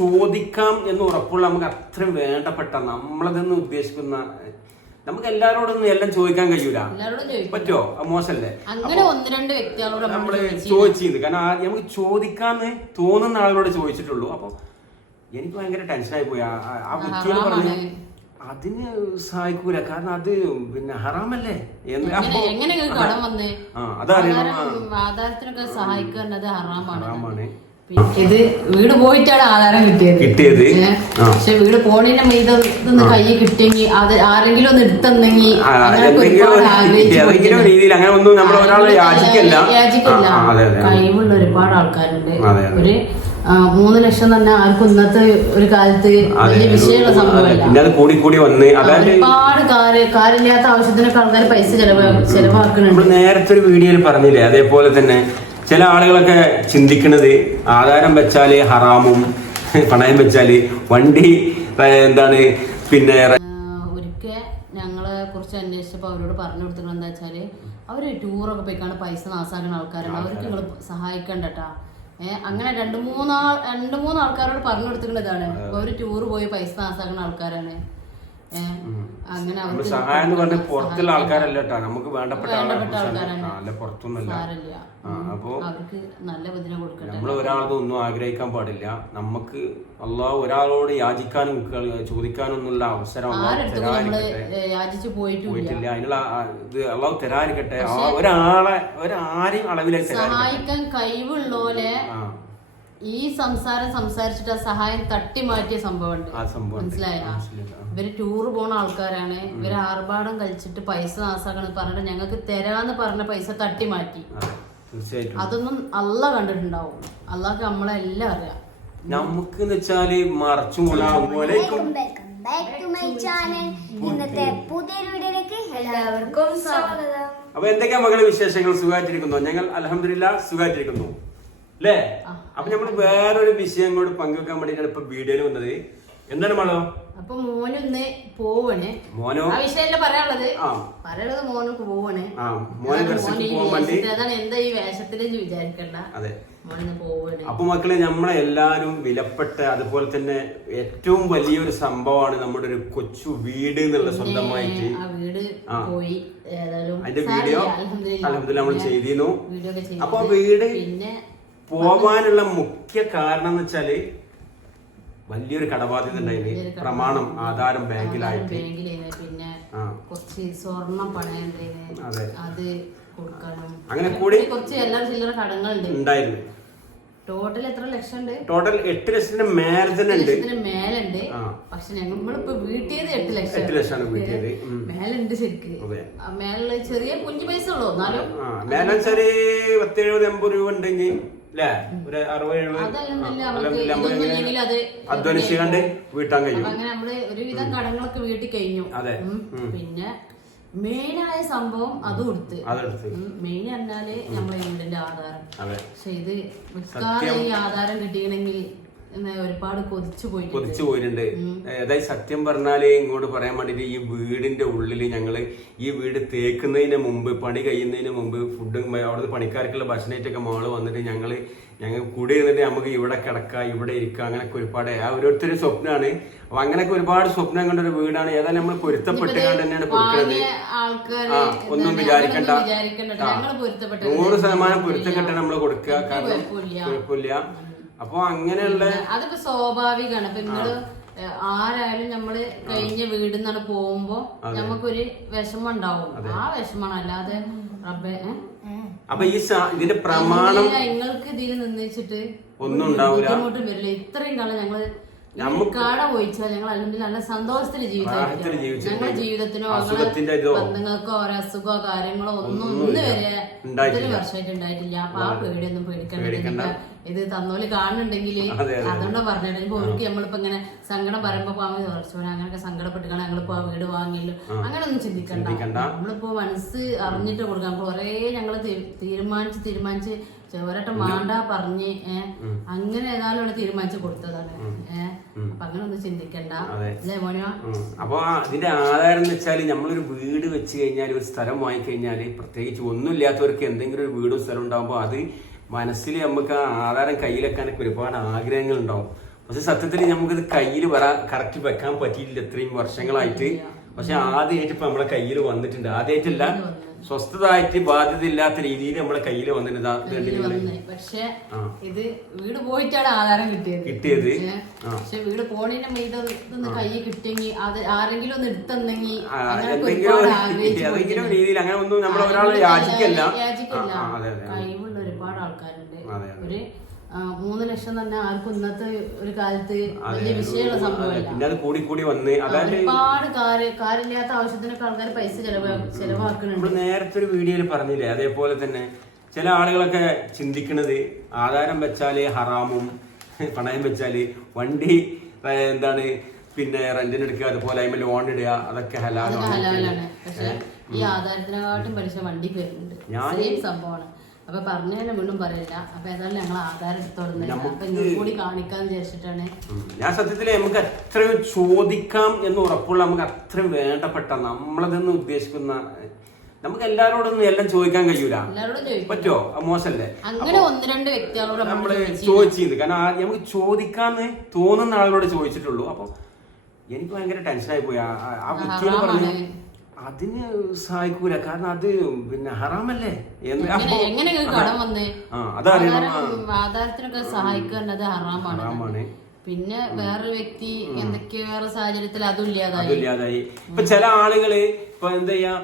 ചോദിക്കാം എന്ന് ഉറപ്പുള്ള നമുക്ക് അത്രയും വേണ്ടപ്പെട്ട നമ്മളതെന്ന് ഉദ്ദേശിക്കുന്ന നമുക്ക് എല്ലാരോടൊന്നും എല്ലാം ചോദിക്കാൻ കഴിയൂല. പറ്റോ? മോശല്ലേ? നമ്മള് ചോദിച്ചത് കാരണം നമുക്ക് ചോദിക്കാന്ന് തോന്നുന്ന ആളോട് ചോദിച്ചിട്ടുള്ളൂ. അപ്പൊ എനിക്ക് ഭയങ്കര ടെൻഷനായി പോയി. ആ വ്യക്തിയോട് പറഞ്ഞു അതിന് സഹായിക്കൂല, കാരണം അത് പിന്നെ ഹറാമല്ലേ ഹറാമാണ്. ഇത് വീട് പോയിട്ടാണ് ആധാരം കിട്ടിയത്. പക്ഷെ വീട് പോണതിന്റെ മീതൊന്ന് കൈ കിട്ടിയെങ്കിൽ അത് ആരെങ്കിലും ഒന്ന് എടുത്തെന്നെങ്കിൽ കഴിവുള്ള ഒരുപാട് ആൾക്കാരുണ്ട്. ഒരു 3 ലക്ഷം തന്നെ ആർക്കും ഇന്നത്തെ ഒരു കാലത്ത് വലിയ വിഷയമുള്ള സംഭവമല്ല. ഒരുപാട് കാര്യമില്ലാത്ത ആവശ്യത്തിനൊക്കെ ആൾക്കാർ പൈസ ചെലവാക്കുന്നുണ്ട്. നേരത്തെ ഒരു വീഡിയോയിൽ പറഞ്ഞില്ലേ, അതേപോലെ തന്നെ ചില ആളുകളൊക്കെ ചിന്തിക്കുന്നത് ആധാരം വെച്ചാല് ഹറാമും പണയം വെച്ചാല് വണ്ടി എന്താണ്. പിന്നെ ഒരിക്കൽ ഞങ്ങളെ കുറിച്ച് അന്വേഷിച്ചപ്പോൾ അവരോട് പറഞ്ഞു കൊടുത്തിട്ട് എന്താ വെച്ചാല് അവര് ടൂറൊക്കെ പോയിക്കാണ് പൈസ നാസാക്കുന്ന ആൾക്കാരാണ്, അവർക്ക് നിങ്ങൾ സഹായിക്കണ്ടട്ടാ. അങ്ങനെ 2-3 ആൾക്കാരോട് പറഞ്ഞു കൊടുത്തിട്ടുള്ളതാണ്. ഒരു ടൂർ പോയി പൈസ നാസാക്കുന്ന ആൾക്കാരാണ്. അങ്ങനെ സഹായം എന്ന് പറഞ്ഞാൽ പുറത്തുള്ള ആൾക്കാരല്ല കേട്ടോ, നമുക്ക് വേണ്ടപ്പെട്ട ആൾക്കാരല്ല, പുറത്തൊന്നുമല്ല. അപ്പോ നമ്മൾ ഒരാളത് ഒന്നും ആഗ്രഹിക്കാൻ പാടില്ല. നമുക്ക് അള്ളാഹു ഒരാളോട് യാചിക്കാനും ചോദിക്കാനൊന്നുള്ള അവസരം പോയിട്ടില്ല. അതിനുള്ള ഇത് അള്ളാഹു തരാതിരിക്കട്ടെ. ഒരാരെയും അളവിലേക്ക് സഹായിക്കാൻ കഴിവുള്ളോലെ ഈ സംസാരിച്ചിട്ട് സഹായം തട്ടി മാറ്റിയ സംഭവമുണ്ട്. മനസ്സിലായ? ഇവര് ടൂർ പോണ ആൾക്കാരാണ്. ഇവര് ആർഭാടം കഴിച്ചിട്ട് പൈസ നാസാക്കണം പറഞ്ഞിട്ട് ഞങ്ങൾക്ക് തരാന്ന് പറഞ്ഞ പൈസ തട്ടി മാറ്റി. അതൊന്നും അള്ള കണ്ടിട്ടുണ്ടാവും. അള്ളാഹ്ക്ക് നമ്മളെല്ലാം അറിയാം. നമുക്ക് വെച്ചാല് മറച്ചു അപ്പൊ എന്തൊക്കെയാ മകളെ വിശേഷങ്ങൾ? സുഖമായിട്ടിരിക്കുന്നു. ഞങ്ങൾ അൽഹംദുലില്ലാഹ് സുഖമായിട്ടിരിക്കുന്നു അല്ലേ? അപ്പൊ നമ്മള് വേറൊരു വിഷയം കൂടെ പങ്കുവെക്കാൻ വേണ്ടിട്ടാണ് ഇപ്പൊ വീഡിയോയിൽ വന്നത്. എന്താണ് മകളോ? അപ്പൊ മോനൊന്ന് പോവണേ. മോനോ ആ വിഷയല്ല പറയാനുള്ളത് മോന് പോവണേ. അതാണ് എന്താ ഈ വേഷത്തില് വിചാരിക്കണ്ട. അതെ, മോനൊന്ന് പോവണേ. അപ്പൊ മക്കളെ നമ്മളെ എല്ലാരും വിലപ്പെട്ട അതുപോലെ തന്നെ ഏറ്റവും വലിയൊരു സംഭവമാണ് നമ്മുടെ ഒരു കൊച്ചു വീട് എന്നുള്ള സ്വന്തമായിട്ട്. ആ വീട് പോയി. അതിന്റെ വീഡിയോ അൽഹംദുലില്ലാഹ് നമ്മൾ ചെയ്തിരുന്നു. അപ്പൊ വീട് പിന്നെ പോവാനുള്ള മുഖ്യ കാരണം എന്ന് വെച്ചാല് വലിയൊരു കടബാധ്യത ഉണ്ടായിന്. പ്രമാണം ആധാരം ബാങ്കിലായിട്ട് പിന്നെ കുറച്ച് സ്വർണം പണയം അത് കൊടുക്കണം. അങ്ങനെ കൂടി കുറച്ച് എല്ലാ ചില്ലറ കടങ്ങളുണ്ട് ഉണ്ടായിരുന്നു. ടോട്ടൽ എത്ര ലക്ഷം ഉണ്ട്? ടോട്ടൽ 8 ലക്ഷത്തിന്റെ മേലെ തന്നെ മേലുണ്ട്. പക്ഷെ ഞങ്ങളിപ്പോ വീട്ടിയത് 8 ലക്ഷമാണ് വീട്ടിയത്. മേലുണ്ട് ശരിക്ക്. മേലുള്ള ചെറിയ കുഞ്ഞു പൈസ ഉള്ളൂ. എന്നാലും മേലെ ചെറിയ 70-80 രൂപ ഉണ്ടെങ്കിൽ ഒരു 60-70 അധ്വാനിച്ചുകൊണ്ട് വീട്ടാൻ കഴിയും. അങ്ങനെ നമ്മള് ഒരുവിധം കടങ്ങളൊക്കെ വീട്ടിൽ കഴിഞ്ഞു. പിന്നെ മെയിനായ സംഭവം അത് കൊടുത്ത് മെയിൻ പറഞ്ഞാല് നമ്മളെ വീടിന്റെ ആധാരം. പക്ഷെ ഇത് മിക്കാതെ ഈ ആധാരം കിട്ടിയണെങ്കിൽ ഒരുപാട് കൊതിച്ചു പോയിട്ടുണ്ട്. അതായത് സത്യം പറഞ്ഞാല് ഇങ്ങോട്ട് പറയാൻ വേണ്ടിട്ട് ഈ വീടിന്റെ ഉള്ളില് ഞങ്ങള് ഈ വീട് തേക്കുന്നതിന് മുമ്പ്, പണി കഴിയുന്നതിന് മുമ്പ് ഫുഡും അവിടുത്തെ പണിക്കാർക്കുള്ള ഭക്ഷണമായിട്ടൊക്കെ മോള് വന്നിട്ട് ഞങ്ങൾ കൂടെ ഇരുന്നിട്ട് നമുക്ക് ഇവിടെ കിടക്കാം, ഇവിടെ ഇരിക്കാം, അങ്ങനെയൊക്കെ ഒരുപാട് ഓരോരുത്തരുടെ സ്വപ്നമാണ്. അപ്പൊ അങ്ങനെയൊക്കെ ഒരുപാട് സ്വപ്നം കണ്ട ഒരു വീടാണ്. ഏതായാലും നമ്മൾ പൊരുത്തപ്പെട്ടുകൊണ്ട് തന്നെയാണ് കൊടുക്കുന്നത്. ഒന്നും വിചാരിക്കണ്ട, 100% പൊരുത്തപ്പെട്ടാണ് നമ്മൾ കൊടുക്കുക. കാരണം കുഴപ്പമില്ല. അപ്പൊ അങ്ങനെയുള്ള അതിപ്പോ സ്വാഭാവികമാണ്. ഇപ്പൊ നിങ്ങള് ആരായാലും നമ്മള് കഴിഞ്ഞ വീട് നിന്നാണ് പോകുമ്പോ നമുക്കൊരു വിഷമം ഉണ്ടാവും. ആ വിഷമാണ്. അല്ലാതെ അപ്പൊ ഈ ഇതിന്റെ പ്രമാണം നിങ്ങൾക്ക് ഇതിൽ നിന്നിച്ചിട്ട് ഒന്നും ഉണ്ടാവില്ല, ബുദ്ധിമുട്ടും വരില്ല. ഇത്രയും കാലം ഞങ്ങള് കാട പോയിച്ചാൽ ഞങ്ങൾ അല്ലെങ്കിൽ നല്ല സന്തോഷത്തിൽ ജീവിതം. ഞങ്ങളുടെ ജീവിതത്തിനോ ബന്ധങ്ങൾക്കോ ഒരു അസുഖമോ കാര്യങ്ങളോ ഒന്നും വരെ ഇത്ര വർഷമായിട്ട് ഉണ്ടായിട്ടില്ല. അപ്പൊ ആ പേടിയൊന്നും പേടിക്കണ്ട. ഇത് തന്നോല് കാണുന്നുണ്ടെങ്കിൽ അതുകൊണ്ടാ പറഞ്ഞിട്ട്. ഇപ്പൊ ഒരിക്കൽ നമ്മളിപ്പോ ഇങ്ങനെ സങ്കടം പറയുമ്പോ അങ്ങനെയൊക്കെ സങ്കടപ്പെട്ടിട്ടാണ് ഞങ്ങളിപ്പോ ആ വീട് വാങ്ങിയല്ലോ അങ്ങനെ ഒന്നും ചിന്തിക്കണ്ട. നമ്മളിപ്പോ മനസ്സ് അറിഞ്ഞിട്ട് കൊടുക്കാം. കുറെ ഞങ്ങള് തീരുമാനിച്ച് ചെവരട്ടം മാണ്ട പറഞ്ഞ് അങ്ങനെ ഏതായാലും ഇവിടെ തീരുമാനിച്ചു കൊടുത്തതാണ്. അപ്പൊ അങ്ങനെ ഒന്നും ചിന്തിക്കണ്ട അല്ലേ മോനോ? അപ്പൊ ഇതിന്റെ ആധാരം എന്ന് വെച്ചാല് നമ്മളൊരു വീട് വെച്ച് കഴിഞ്ഞാൽ, ഒരു സ്ഥലം വാങ്ങിക്കഴിഞ്ഞാല്, പ്രത്യേകിച്ച് ഒന്നുമില്ലാത്തവർക്ക് എന്തെങ്കിലും ഒരു വീടും സ്ഥലം ഉണ്ടാകുമ്പോ അത് മനസ്സിൽ നമുക്ക് ആ ആധാരം കയ്യിലെക്കാനൊക്കെ ഒരുപാട് ആഗ്രഹങ്ങൾ ഉണ്ടാവും. പക്ഷെ സത്യത്തിൽ നമുക്കിത് കയ്യിൽ കറക്റ്റ് വെക്കാൻ പറ്റിയില്ല ഇത്രയും വർഷങ്ങളായിട്ട്. പക്ഷെ ആദ്യമായിട്ട് ഇപ്പൊ നമ്മളെ കയ്യിൽ വന്നിട്ടുണ്ട്. ആദ്യമായിട്ടല്ല, സ്വസ്ഥതായിട്ട് ബാധ്യത ഇല്ലാത്ത രീതിയിൽ നമ്മളെ കയ്യിൽ വന്നിട്ടുണ്ട്. പക്ഷെ ഇത് വീട് പോയിട്ടാണ് ആധാരം കിട്ടിയത്. പക്ഷെ വീട് പോണതിന് ഇതൊന്ന് കൈ കിട്ടിയെങ്കിൽ അത് ആരെങ്കിലും ഒന്ന് എടുത്തെന്നെങ്കിൽ ഏതെങ്കിലും രീതിയിൽ അങ്ങനെ ഒന്നും നമ്മൾ ഒരാളെ യാചിക്കല്ല. കഴിവുള്ള ഒരുപാട് ആൾക്കാരുണ്ട്. ഒരു 3 ലക്ഷം തന്നെ ആർക്കും ഇന്നത്തെ ഒരു കാലത്ത് വലിയ വിഷയമുള്ള സംഭവമല്ല. പിന്നെ അത് കൂടി കൂടി വന്ന് ഒരുപാട് കാര്യമില്ലാത്ത ആവശ്യത്തിനൊക്കെ ആൾക്കാർ പൈസ ചെലവാക്കുന്നുണ്ട്. നമ്മൾ നേരത്തെ ഒരു വീഡിയോയിൽ പറഞ്ഞില്ലേ, അതേപോലെ തന്നെ ചില ആളുകളൊക്കെ ചിന്തിക്കുന്നത് ആധാരം വെച്ചാല് ഹറാമും, പണയം വെച്ചാല് വണ്ടി എന്താണ് പിന്നെ റെന്റിന് എടുക്കുക, അതുപോലെ അതിന് ലോൺ ഇടുക, അതൊക്കെ ഹലാലാണ്. പക്ഷെ ഈ ആധാരത്തിനെക്കാട്ടും പലിശ വണ്ടി വരുന്നുണ്ട്. സംഭവമാണ്. അപ്പൊ പറഞ്ഞതിന് വീണ്ടും പറയില്ല. അപ്പൊ ഏതായാലും ഞങ്ങൾ ആധാരം എടുത്തോടുന്നത് കൂടി കാണിക്കാന്ന് വിചാരിച്ചിട്ടാണ്. ഞാൻ സത്യത്തില് നമുക്ക് അത്രയും ചോദിക്കാം എന്ന് ഉറപ്പുള്ള, നമുക്ക് അത്രയും വേണ്ടപ്പെട്ട, നമ്മളതെന്ന് ഉദ്ദേശിക്കുന്ന, നമുക്ക് എല്ലാരോടൊന്നും എല്ലാം ചോദിക്കാൻ കഴിയൂല. പറ്റോ? മോശല്ലേ? അങ്ങനെ 1-2 വ്യക്തികളോട് നമ്മള് ചോദിച്ചിരുന്നു. കാരണം നമുക്ക് ചോദിക്കാന്ന് തോന്നുന്ന ആളുകളോട് ചോദിച്ചിട്ടുള്ളൂ. അപ്പൊ എനിക്ക് ഭയങ്കര ടെൻഷനായി പോയി. ആ വ്യക്തിയോട് പറഞ്ഞു അതിന് സഹായിക്കൂല, കാരണം അത് പിന്നെ ഹറാമല്ലേ. ആധാരത്തിനൊക്കെ സഹായിക്കുന്നത് ഹറാമാണ്. പിന്നെ വേറെ വ്യക്തി എന്തൊക്കെയോ വേറെ സാഹചര്യത്തിൽ അതും ഇല്ലാതായി. ഇപ്പൊ ചില ആളുകള് ഇപ്പൊ എന്താ ചെയ്യാ,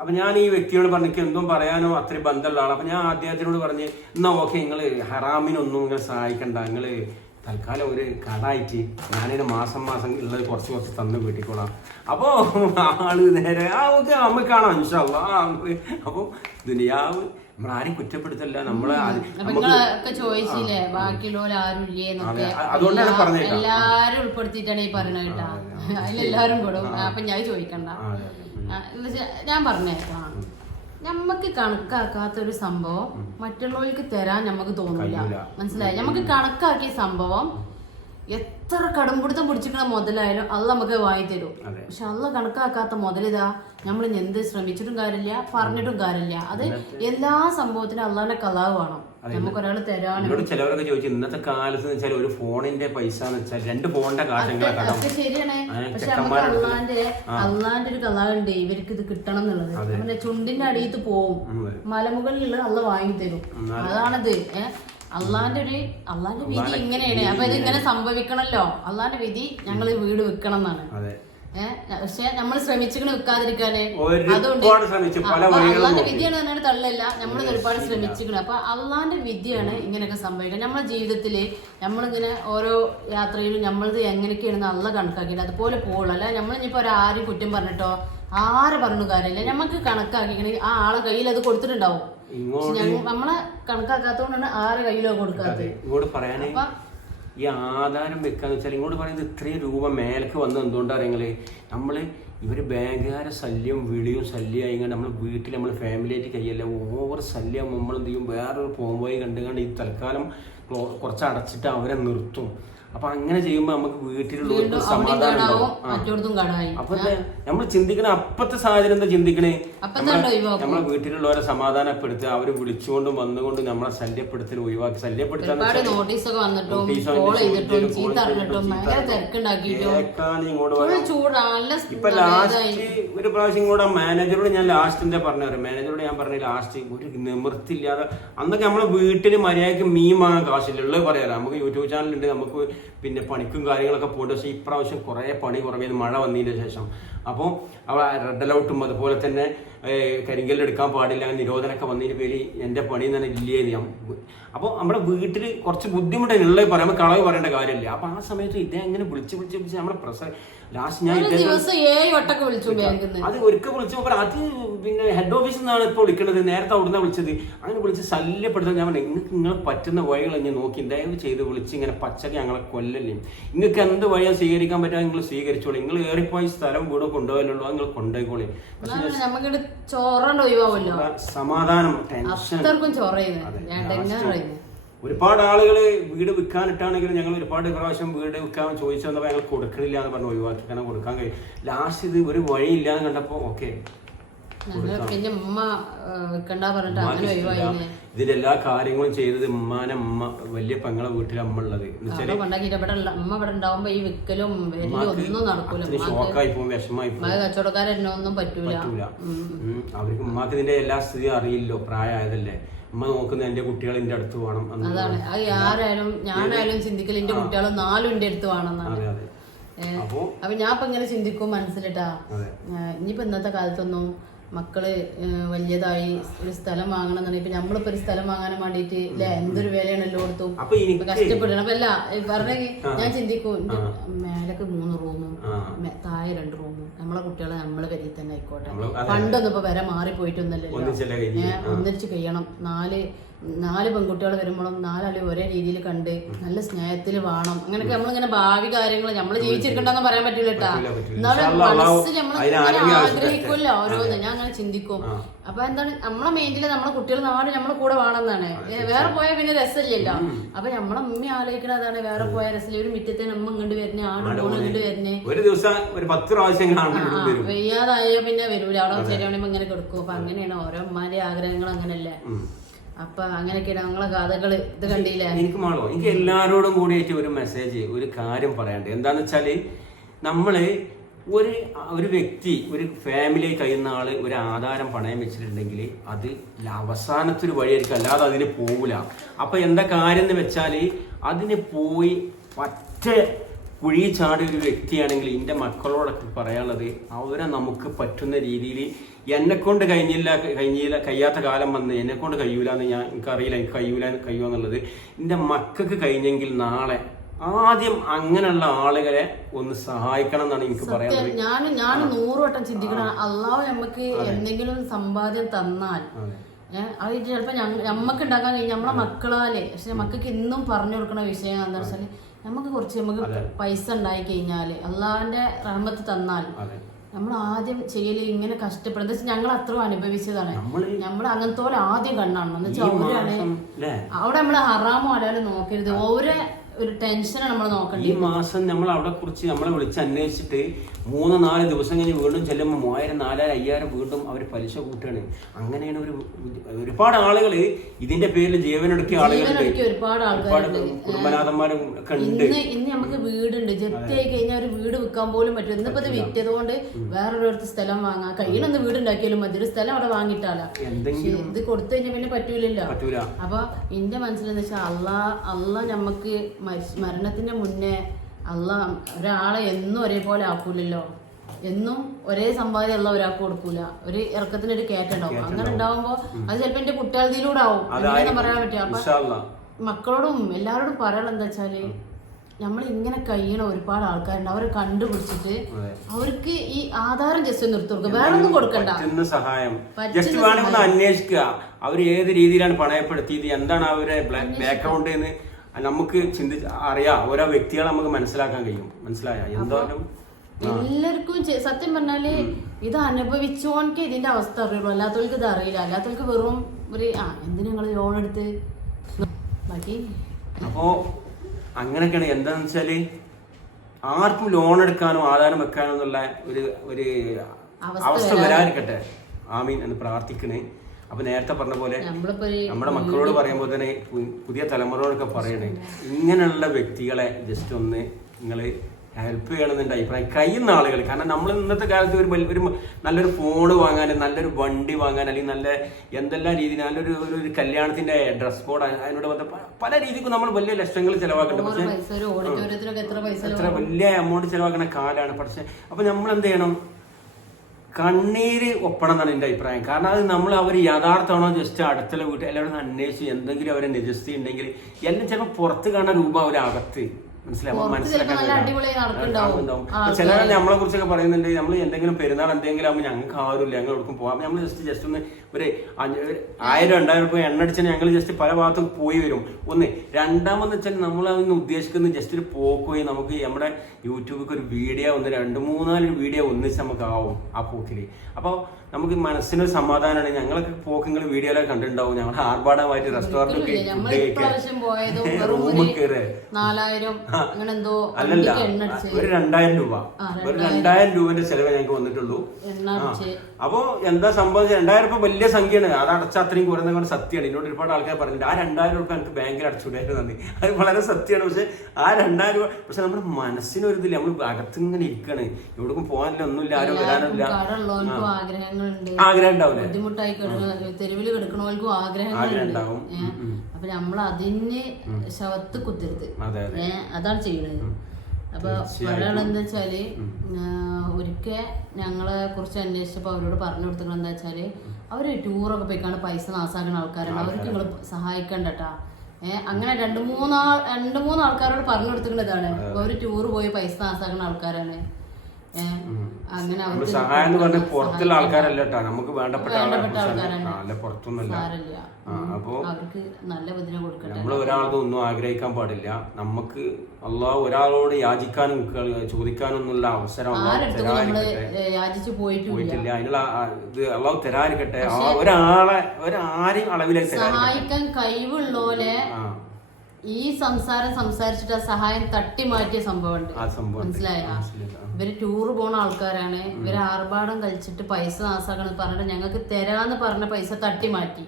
അപ്പൊ ഞാൻ ഈ വ്യക്തിയോട് പറഞ്ഞു എന്തോ പറയാനോ അത്രയും ബന്ധമുള്ള ആളാണ്. അപ്പൊ ഞാൻ അദ്ദേഹത്തിനോട് പറഞ്ഞ് എന്നാ ഓക്കെ, നിങ്ങള് ഹറാമിനൊന്നും ഇങ്ങനെ സഹായിക്കണ്ട, നിങ്ങള് തൽക്കാലം ഒരു കടായിട്ട് ഞാനിത് മാസം ഉള്ളത് കുറച്ച് തന്ന് വീട്ടിക്കോളാം. അപ്പൊ ആള് നേരെ ഓക്കെ നമുക്ക് കാണാം ഇൻഷാ അല്ലാഹ്. അപ്പൊ ദുനിയാവ് നമ്മളാരും കുറ്റപ്പെടുത്തല്ല. ചോദിച്ചില്ലേ ബാക്കിയുള്ളവർ ആരും ഇല്ലേ, അതുകൊണ്ടാണ് പറഞ്ഞത്. എല്ലാരും ഉൾപ്പെടുത്തിയിട്ടാണ് ഈ പറയണ കേട്ടാ. അതിലെല്ലാരും പെടും. അപ്പൊ ഞാൻ ചോദിക്കണ്ട, ഞാൻ പറഞ്ഞേക്കാം. നമ്മക്ക് കണക്കാക്കാത്തൊരു സംഭവം മറ്റുള്ളവർക്ക് തരാൻ നമുക്ക് തോന്നില്ല. മനസ്സിലായി? നമുക്ക് കണക്കാക്കിയ സംഭവം എത്ര കടുംപിടുത്തം പിടിച്ചിരിക്കണ മുതലായാലും അത് നമുക്ക് വാങ്ങി തരും. പക്ഷെ അള്ള കണക്കാക്കാത്ത മുതലിതാ നമ്മൾ എന്ത് ശ്രമിച്ചിട്ടും കാര്യമില്ല, പറഞ്ഞിട്ടും കാര്യമില്ല. അത് എല്ലാ സംഭവത്തിനും അള്ളാന്റെ കലാവ് വേണം. നമുക്ക് ഒരാൾ തരാനും. ചിലവരൊക്കെ ചോദിച്ചു ഇന്നത്തെ കാലത്ത് വെച്ചാൽ ഒരു ഫോണിന്റെ പൈസ എന്ന് വെച്ചാൽ 2 ഫോണിന്റെ ഒക്കെ ശരിയാണ്. പക്ഷെ നമുക്ക് അള്ളാന്റെ ഒരു കലാവുണ്ട് ഇവർക്ക് ഇത് കിട്ടണം എന്നുള്ളത്. പിന്നെ ചുണ്ടിന്റെ അടിയത്ത് പോവും, മലമുകളിലുള്ള അള്ള വാങ്ങി തരും. അതാണത്. അള്ളാന്റെ വിധി ഇങ്ങനെയാണ്. അപ്പൊ ഇത് ഇങ്ങനെ സംഭവിക്കണല്ലോ. അള്ളാന്റെ വിധി ഞങ്ങൾ വീട് വെക്കണം എന്നാണ്. പക്ഷെ നമ്മൾ ശ്രമിച്ചിങ്ങനെ വെക്കാതിരിക്കാന്. അതുകൊണ്ട് അള്ളാന്റെ വിധിയാണ് പറഞ്ഞാൽ തള്ളല്ല. നമ്മൾ ഒരുപാട് ശ്രമിച്ചിരിക്കണം. അപ്പൊ അള്ളാന്റെ വിധിയാണ് ഇങ്ങനെയൊക്കെ സംഭവിക്കുക. നമ്മുടെ ജീവിതത്തില് നമ്മളിങ്ങനെ ഓരോ യാത്രയിലും നമ്മളത് എങ്ങനെയൊക്കെയാണെന്ന് അള്ള കണക്കാക്കിയിട്ട് അതുപോലെ പോകുള്ളൂ. അല്ല നമ്മളിപ്പോ ഒരാരും കുറ്റം പറഞ്ഞിട്ടോ ആരെ പറഞ്ഞു കാര്യമില്ല. നമ്മക്ക് കണക്കാക്കിക്കണെങ്കിൽ ആ ആളെ കയ്യിൽ അത് കൊടുത്തിട്ടുണ്ടാവും. നമ്മളെ കണക്കാക്കാത്തോണ്ടാണ് ആരെ കയ്യിലോ കൊടുക്കാത്തത്. ഇങ്ങോട്ട് പറയാനേ ഈ ആധാരം വെക്കാന്ന് വെച്ചാൽ ഇങ്ങോട്ട് പറയുന്നത് ഇത്രയും രൂപ മേലേക്ക് വന്നത് എന്തുകൊണ്ടാണ് അറിയങ്ങള്, നമ്മള് ഇവര് ബാങ്കുകാരെ ശല്യം വിളിയും ശല്യമായി നമ്മൾ വീട്ടിൽ നമ്മൾ ഫാമിലി ആയിട്ട് കയ്യല്ല ഓവർ ശല്യം. നമ്മൾ എന്ത് ചെയ്യും, വേറൊരു പോയി കണ്ടുകൊണ്ട് ഈ തൽക്കാലം കുറച്ച് അടച്ചിട്ട് അവരെ നിർത്തും. അപ്പൊ അങ്ങനെ ചെയ്യുമ്പോ നമുക്ക് വീട്ടിലുള്ള സമാധാനം ഉണ്ടാവും. അപ്പൊ നമ്മൾ ചിന്തിക്കണ അപ്പത്തെ സാഹചര്യം എന്താ ചിന്തിക്കണേ, നമ്മളെ വീട്ടിലുള്ളവരെ സമാധാനപ്പെടുത്തുക, അവര് വിളിച്ചുകൊണ്ടും വന്നുകൊണ്ടും നമ്മളെ ശല്യപ്പെടുത്തൽ ഒഴിവാക്കി. ശല്യപ്പെടുത്താൻ ഇപ്പൊ ലാസ്റ്റ് ഒരു പ്രാവശ്യം ഇങ്ങോട്ട് മാനേജറോട് ഞാൻ ലാസ്റ്റിന്റെ പറഞ്ഞു, മാനേജറോട് ഞാൻ പറഞ്ഞു ലാസ്റ്റ് ഒരു നിവൃത്തില്ലാതെ. അന്നൊക്കെ നമ്മളെ വീട്ടില് മര്യാദക്ക് മീൻ വാങ്ങാൻ കാശില്ല, ഉള്ളത് പറയാലോ. നമുക്ക് യൂട്യൂബ് ചാനലുണ്ട്, നമുക്ക് പിന്നെ പണിക്കും കാര്യങ്ങളൊക്കെ പോയിട്ട്. പക്ഷേ ഇപ്രാവശ്യം കുറേ പണി കുറവേന്ന് മഴ വന്നതിന് ശേഷം. അപ്പോൾ റെഡ് അലൗട്ടും അതുപോലെ തന്നെ കരിങ്കല്ലെടുക്കാൻ പാടില്ല നിരോധനമൊക്കെ വന്നതിന് പേര് എൻ്റെ പണി തന്നെ ഇല്ലേ ഞാൻ. അപ്പോൾ നമ്മുടെ വീട്ടിൽ കുറച്ച് ബുദ്ധിമുട്ടുള്ളത് പറയുമ്പോൾ കളവ് പറയേണ്ട കാര്യമില്ല. അപ്പോൾ ആ സമയത്ത് ഇതേ അങ്ങനെ വിളിച്ച് നമ്മളെ ലാസ്റ്റ് ഞാൻ അത് ഒരിക്കൽ വിളിച്ചപ്പോൾ അത് പിന്നെ ഹെഡ് ഓഫീസിൽ നിന്നാണ് ഇപ്പോൾ വിളിക്കുന്നത്, നേരത്തെ അവിടുന്ന് വിളിച്ചത്. അങ്ങനെ വിളിച്ച് ശല്യപ്പെടുത്താൻ ഞാൻ പറഞ്ഞു, നിങ്ങൾ പറ്റുന്ന വഴികൾ ഞാൻ നോക്കി ദയവ് ചെയ്ത് വിളിച്ച് ഇങ്ങനെ പച്ചക്ക് ഞങ്ങളെ കൊല്ലല്ലേ, നിങ്ങൾക്ക് എന്ത് വഴിയാ സ്വീകരിക്കാൻ പറ്റുക നിങ്ങൾ സ്വീകരിച്ചോളൂ, നിങ്ങൾ ഏറിപ്പോയി സ്ഥലം വീടും കൊണ്ടുപോയല്ലോ നിങ്ങൾ കൊണ്ടുപോയിക്കോളി. സമാധാനം ഒരുപാട് ആളുകൾ വീട് വിൽക്കാനിട്ടാണെങ്കിലും ഞങ്ങൾ ഒരുപാട് പ്രാവശ്യം വീട് വിൽക്കാൻ ചോദിച്ചു വന്നപ്പോൾ ഞങ്ങൾ കൊടുക്കണില്ല എന്ന് പറഞ്ഞ് ഒഴിവാക്കി, കാരണം കൊടുക്കാൻ കഴിയും. ലാസ്റ്റ് ഇത് ഒരു വഴിയില്ലാന്ന് കണ്ടപ്പോ ഓക്കെ പിന്നെ ഉമ്മ വെക്കണ്ട പറഞ്ഞിട്ട് അങ്ങനെ ഒഴിവായി. ഇതിന്റെ എല്ലാ കാര്യങ്ങളും ചെയ്തത് ഉമ്മ വലിയ പെങ്ങളെ വീട്ടിൽ അമ്മ ഉള്ളത് അമ്മ ഇവിടെ ഉണ്ടാവുമ്പോ ഈ വിക്കലും ഒന്നും നടക്കൂല. ഷോക്കായി പോകും, വിഷമായി പോകും, കച്ചവടക്കാരൊന്നും പറ്റൂല. അവർക്ക് ഉമ്മാക്ക് ഇതിന്റെ എല്ലാ സ്ഥിതിയും അറിയില്ലോ, പ്രായമായതല്ലേ. ഉമ്മ നോക്കുന്ന എന്റെ കുട്ടികൾ എന്റെ അടുത്ത് വേണം. അതാണ് അത് ആരായാലും ഞാനായാലും ചിന്തിക്കൽ എന്റെ കുട്ടികൾ 4 എന്റെ അടുത്ത് വേണമെന്നാണ്. അപ്പൊ ഞാൻ ഇപ്പൊ ഇങ്ങനെ ചിന്തിക്കും മനസ്സിലിട്ടാ, ഇനിയിപ്പോ ഇന്നത്തെ കാലത്തൊന്നും മക്കള് വലിയതായി ഒരു സ്ഥലം വാങ്ങണം എന്നുണ്ടെങ്കിൽ ഇപ്പൊ നമ്മളിപ്പോ ഒരു സ്ഥലം വാങ്ങാൻ വേണ്ടിട്ട് അല്ലെ എന്തൊരു വിലയാണ് എല്ലായിടത്തും കഷ്ടപ്പെടണം. അപ്പൊ അല്ല പറഞ്ഞെങ്കിൽ ഞാൻ ചിന്തിക്കും മേലക്ക് 3 റൂമും താഴെ 2 റൂമും നമ്മളെ കുട്ടികളെ നമ്മളെ വരിയിൽ തന്നെ ആയിക്കോട്ടെ. പണ്ടൊന്നും ഇപ്പൊ വരെ മാറിപ്പോയിട്ടൊന്നല്ലല്ലോ, ഒന്നിച്ച് കഴിയണം. 4 പെൺകുട്ടികൾ വരുമ്പോഴും 4 ആളും ഒരേ രീതിയിൽ കണ്ട് നല്ല സ്നേഹത്തിൽ വേണം. അങ്ങനെയൊക്കെ നമ്മളിങ്ങനെ ഭാവി കാര്യങ്ങൾ നമ്മൾ ജീവിച്ചിരിക്കണ്ടെന്ന് പറയാൻ പറ്റൂല കേട്ടാ. എന്നാലും മനസ്സിൽ നമ്മളിങ്ങനെ ആഗ്രഹിക്കുമല്ലോ ഓരോന്ന്. ഞാൻ അങ്ങനെ ചിന്തിക്കും. അപ്പൊ എന്താണ് നമ്മളെ മൈൻഡില് നമ്മളെ കുട്ടികൾ 4 നമ്മളെ കൂടെ വേണമെന്നാണ്. വേറെ പോയാൽ പിന്നെ രസമില്ലല്ലോ. അപ്പൊ നമ്മളെ അമ്മ ആലോചിക്കണ അതാണ്, വേറെ പോയ രസമില്ല. ഒരു മിറ്റത്തെ അമ്മ ഇങ്ങോട്ട് വരുന്നേ, ആടുകൊണ്ട് ഇങ്ങോട്ട് വരുന്നേ, ഒരു ദിവസം ഒരു 10 പ്രാവശ്യം വെയ്യാതായോ പിന്നെ വരൂല, അവിടെ ശരിയാവുമ്പോ ഇങ്ങനെ കൊടുക്കും. അപ്പൊ അങ്ങനെയാണ് ഓരോ അമ്മാന്റെ ആഗ്രഹങ്ങൾ, അങ്ങനെയല്ലേ. അപ്പൊ അങ്ങനെയൊക്കെയാണ് നമ്മളെ കഥകള്. ഇത് കണ്ടില്ലേ? എനിക്ക് എല്ലാരോടും കൂടിയിട്ട് ഒരു മെസ്സേജ്, ഒരു കാര്യം പറയാണ്ട്. എന്താന്ന് വെച്ചാല് നമ്മള് ഒരു വ്യക്തി, ഒരു ഫാമിലി കഴിയുന്ന ആള് ഒരു ആധാരം പണയം വെച്ചിട്ടുണ്ടെങ്കിൽ അത് അവസാനത്തെ ഒരു വഴിയായിരിക്കും, അല്ലാതെ അതിന് പോവില്ല. അപ്പൊ എന്താ കാര്യം എന്ന് വെച്ചാല് അതിന് പോയി പറ്റ കുഴി ചാടിയ ഒരു വ്യക്തിയാണെങ്കിൽ എൻ്റെ മക്കളോടൊക്കെ പറയാനുള്ളത്, അവരെ നമുക്ക് പറ്റുന്ന രീതിയിൽ എന്നെക്കൊണ്ട് കഴിയാത്ത കാലം വന്ന് എന്നെക്കൊണ്ട് കഴിയൂല എന്ന് എനിക്കറിയില്ല, എനിക്ക് കഴിയുമോ എന്നുള്ളത്. എൻ്റെ മക്കൾക്ക് കഴിഞ്ഞെങ്കിൽ നാളെ ആദ്യം അങ്ങനെയുള്ള ആളുകളെ ഒന്ന് സഹായിക്കണം എന്നാണ് എനിക്ക് പറയാനുള്ളത്. ഞാൻ 100 വട്ടം ചിന്തിക്കണം, അള്ളാഹു നമുക്ക് എന്തെങ്കിലും സമ്പാദ്യം തന്നാൽ അത് ചിലപ്പോ നമ്മക്ക് ഉണ്ടാക്കാൻ കഴിഞ്ഞ നമ്മളെ മക്കളാലേ. പക്ഷെ മക്കൾക്ക് ഇന്നും പറഞ്ഞു കൊടുക്കുന്ന വിഷയം എന്താ വെച്ചാല്, നമുക്ക് പൈസ ഉണ്ടായി കഴിഞ്ഞാല് അള്ളാഹിന്റെ റഹ്മത്ത് തന്നാൽ നമ്മൾ ആദ്യം ചെയ്യല് ഇങ്ങനെ കഷ്ടപ്പെടുന്നത്. എന്താ വെച്ചാൽ ഞങ്ങൾ അത്ര അനുഭവിച്ചതാണ്. നമ്മൾ അങ്ങനത്തെ പോലെ ആദ്യം കണ്ണാണ് എന്ന് വെച്ചാൽ അവരാണ് അവിടെ നമ്മള് ഹറാമോ അല്ലാതെ നോക്കരുത്. ഓരോ ഒരു ടെൻഷനാണ് നമ്മൾ നോക്കേണ്ടത്. ഈ മാസം നമ്മൾ അവിടെ കുറിച്ച് നമ്മളെ വിളിച്ച് അന്വേഷിച്ചിട്ട് 3-4 ദിവസം കഴിഞ്ഞ് വീണ്ടും ചെല്ലുമ്പോൾ 3000, 4000, 5000 വീണ്ടും അവർ പലിശ കൂട്ടുകയാണ്. അങ്ങനെയാണ് ഒരുപാട് ആളുകൾ ഇതിന്റെ പേരിൽ ജീവനൊടുക്കിയ ആളുകളുണ്ട്, ഒരുപാട് കുടുംബനാഥന്മാരും ഒക്കെ ഉണ്ട്. ഇന്ന് നമുക്ക് വീടുണ്ട്, ജപ്തിയായി കഴിഞ്ഞാൽ ഒരു വീട് വിൽക്കാൻ പോലും പറ്റും. ഇന്നിപ്പോ ഇത് വിറ്റത് കൊണ്ട് വേറൊരിടത്ത് സ്ഥലം വാങ്ങാം, കയ്യിലൊന്ന് വീടുണ്ടാക്കിയാലും മതി, ഒരു സ്ഥലം അവിടെ വാങ്ങിയിട്ടാല. ഇത് കൊടുത്തു കഴിഞ്ഞാൽ പിന്നെ പറ്റൂലല്ലോ. അപ്പൊ എന്റെ മനസ്സിലെന്ന് വെച്ചാൽ അള്ളാഹ് നമുക്ക് മരണത്തിന്റെ മുന്നേ അള്ളാഹ് ഒരാളെ എന്നും ഒരേപോലെ ആക്കൂലല്ലോ. എന്നും ഒരേ സമ്പാദ്യം ഉള്ള ഒരാൾക്ക് കൊടുക്കൂല. ഒരു ഇറക്കത്തിനൊരു കയറ്റുണ്ടാവും. അങ്ങനെ ഉണ്ടാവുമ്പോ അത് ചിലപ്പോ എന്റെ കുട്ടികളിലൂടെ ആവും, അങ്ങനെ പറയാൻ പറ്റും. അപ്പൊ മക്കളോടും എല്ലാവരോടും പറയാനുള്ള എന്താ വെച്ചാല്, നമ്മൾ ഇങ്ങനെ കഴിയണ ഒരുപാട് ആൾക്കാരുണ്ട്. അവരെ കണ്ടുപിടിച്ചിട്ട് അവർക്ക് ഈ ആധാരം ജസ്റ്റ് നിർത്തി കൊടുക്കുക, വേറെ ഒന്നും കൊടുക്കണ്ട. സഹായം അന്വേഷിക്കുക, അവർ ഏത് രീതിയിലാണ് പണയപ്പെടുത്തിയത്, എന്താണ് അവരുടെ ബാക്ക്ഗ്രൗണ്ട് എന്ന് നമുക്ക് അറിയാം. ഓരോ വ്യക്തികളെ നമുക്ക് മനസ്സിലാക്കാൻ കഴിയും. മനസ്സിലായ എന്തായാലും എല്ലാവർക്കും സത്യം പറഞ്ഞാല് ഇത് അനുഭവിച്ചോണ്ട് ഇതിന്റെ അവസ്ഥ അറിയുള്ളൂ. അല്ലാത്തവർക്ക് ഇത് അറിയില്ല. അല്ലാത്തവർക്ക് വെറും ഒരു എന്തിനാ നിങ്ങള് ലോൺ എടുത്ത് ബാക്കി. അപ്പോ അങ്ങനെയൊക്കെയാണ്. എന്താന്ന് വെച്ചാല് ആർക്കും ലോൺ എടുക്കാനോ ആധാരം വെക്കാനോ എന്നുള്ള ഒരു അവസ്ഥ വരാതിരിക്കട്ടെ, ആമീൻ എന്ന് പ്രാർത്ഥിക്കണേ. അപ്പൊ നേരത്തെ പറഞ്ഞ പോലെ നമ്മുടെ മക്കളോട് പറയുമ്പോൾ തന്നെ പുതിയ തലമുറയോടൊക്കെ പറയണേ, ഇങ്ങനെയുള്ള വ്യക്തികളെ ജസ്റ്റ് ഒന്ന് നിങ്ങള് ഹെൽപ്പ് ചെയ്യണമെന്നുണ്ട് അഭിപ്രായം. കഴിയുന്ന ആളുകൾ, കാരണം നമ്മൾ ഇന്നത്തെ കാലത്ത് ഒരു നല്ലൊരു ഫോണ് വാങ്ങാൻ, നല്ലൊരു വണ്ടി വാങ്ങാൻ, അല്ലെങ്കിൽ നല്ല എന്തെല്ലാം രീതിയിൽ നല്ലൊരു കല്യാണത്തിന്റെ ഡ്രസ് കോഡ്, അതിനോട് പല രീതിക്കും നമ്മൾ വലിയ ലക്ഷങ്ങൾ ചെലവാക്കുന്നുണ്ട്. പക്ഷെ എത്ര വലിയ എമൗണ്ട് ചെലവാക്കുന്ന കാലാണ്. പക്ഷെ അപ്പൊ നമ്മൾ എന്ത് ചെയ്യണം, കണ്ണീര് ഒപ്പണം എന്നാണ് എൻ്റെ അഭിപ്രായം. കാരണം അത് അവർ യഥാർത്ഥമാണോ ജസ്റ്റ് അടുത്തുള്ള വീട്ടിൽ എല്ലാവരും അന്വേഷിച്ച് എന്തെങ്കിലും അവരെ നിജസ്ഥി ഉണ്ടെങ്കിൽ എല്ലാം ചിലപ്പോൾ പുറത്ത് കാണുന്ന രൂപ അവരകത്ത് മനസ്സിലാക്കാൻ ചിലരെ നമ്മളെ കുറിച്ചൊക്കെ പറയുന്നുണ്ട്. നമ്മൾ എന്തെങ്കിലും പെരുന്നാൾ എന്തെങ്കിലും ആകുമ്പോൾ ഞങ്ങൾക്ക് ആരുമില്ല, ഞങ്ങൾ എവിടേക്കും പോകാം, നമ്മൾ ജസ്റ്റ് ഒന്ന് ഒരു 1000-2000 രൂപ എണ്ണ അടിച്ചാൽ ഞങ്ങൾ ജസ്റ്റ് പല ഭാഗത്തും പോയി വരും. ഒന്ന് രണ്ടാമെന്ന് വെച്ചാൽ നമ്മൾ അതിന് ഉദ്ദേശിക്കുന്നത് ജസ്റ്റ് ഒരു പോക്ക് നമുക്ക് നമ്മുടെ യൂട്യൂബിൽ ഒരു വീഡിയോ, 2-3-4 വീഡിയോ ഒന്നിച്ച് നമുക്ക് ആവും ആ പോക്കില്. അപ്പോൾ നമുക്ക് മനസ്സിനൊരു സമാധാനമാണ്. ഞങ്ങളൊക്കെ പോക്കുകൾ വീഡിയോയിലൊക്കെ കണ്ടിട്ടുണ്ടാവും. ഞങ്ങൾ ആർഭാടമായിട്ട് റെസ്റ്റോറൻറ്റ് അല്ലല്ല, ഒരു 2000 രൂപ, ഒരു 2000 രൂപന്റെ ചെലവ് ഞങ്ങൾക്ക് വന്നിട്ടുള്ളൂ. അപ്പോ എന്താ സംഭവിച്ചത്, 2000 രൂപ വലിയ വലിയ സംഖ്യയാണ്. അത് അടച്ച അത്രയും കുറഞ്ഞ സത്യമാണ്. എന്നോട് ഒരുപാട് ആൾക്കാർ പറഞ്ഞിട്ട് ആ 2000 രൂപ എനിക്ക് ബാങ്കിൽ അടച്ചുകൂടായിരുന്നു നന്ദി. അത് വളരെ സത്യമാണ്. പക്ഷെ ആ 2000 രൂപ പക്ഷെ നമ്മുടെ മനസ്സിനൊരിതില്ല, നമ്മൾ അകത്തിങ്ങനെ ഇരിക്കാണ്, എവിടേക്കും പോകാനില്ല, ഒന്നുമില്ല, ആരും വരാനില്ല, ആഗ്രഹം ഉണ്ടാവില്ല, ബുദ്ധിമുട്ടായി തെരുവിൽ കിടക്കണവർക്കും ആഗ്രഹം ഉണ്ടാവും. അപ്പൊ നമ്മൾ അതിന് ശവത്ത് കുത്തരുത്, അതാണ് ചെയ്യുന്നത്. അപ്പൊ പറയാനുള്ളത് വെച്ചാല് ഒരിക്കൽ ഞങ്ങളെ കുറിച്ച് അന്വേഷിച്ചപ്പോ അവരോട് പറഞ്ഞു കൊടുത്തത് എന്താ വെച്ചാല് അവര് ടൂറൊക്കെ പോയിക്കാണ്ട് പൈസ നാസാക്കുന്ന ആൾക്കാരാണ്, അവർക്ക് നിങ്ങൾ സഹായിക്കണ്ടട്ടാ. അങ്ങനെ രണ്ട് മൂന്ന് ആൾക്കാരോട് പറഞ്ഞു കൊടുത്തിട്ടുള്ളതാണ്. അവര് ടൂർ പോയി പൈസ നാസാക്കുന്ന ആൾക്കാരാണ്. അങ്ങനെ സഹായം എന്ന് പറഞ്ഞ പുറത്തുള്ള ആൾക്കാരല്ല കേട്ടോ, നമുക്ക് വേണ്ടപ്പെട്ട ആൾക്കാരാണ്, പുറത്തൊന്നുമല്ല. അപ്പോ അവർക്ക് നല്ല ബുദ്ധിനെ കൊടുക്കട്ടെ. നമ്മൾ ഒരാളത് ഒന്നും ആഗ്രഹിക്കാൻ പാടില്ല. നമുക്ക് അള്ളാഹു ഒരാളോട് യാചിക്കാനും ചോദിക്കാനൊന്നുള്ള അവസരം പോയിട്ടില്ല. അതിനുള്ള ഇത് അള്ളാഹു തരാതിരിക്കട്ടെ. ഒരാരെയും അളവിലേക്ക് സഹായിക്കാൻ കഴിവുള്ളോലെ ഈ സംസാരിച്ചിട്ട് ആ സഹായം തട്ടി മാറ്റിയ സംഭവമുണ്ട്. മനസ്സിലായ? ഇവര് ടൂറ് പോണ ആൾക്കാരാണ്, ഇവര് ആർഭാടം കഴിച്ചിട്ട് പൈസ നാസാക്കണം പറഞ്ഞിട്ട് ഞങ്ങൾക്ക് തരാന്ന് പറഞ്ഞ പൈസ തട്ടി മാറ്റി.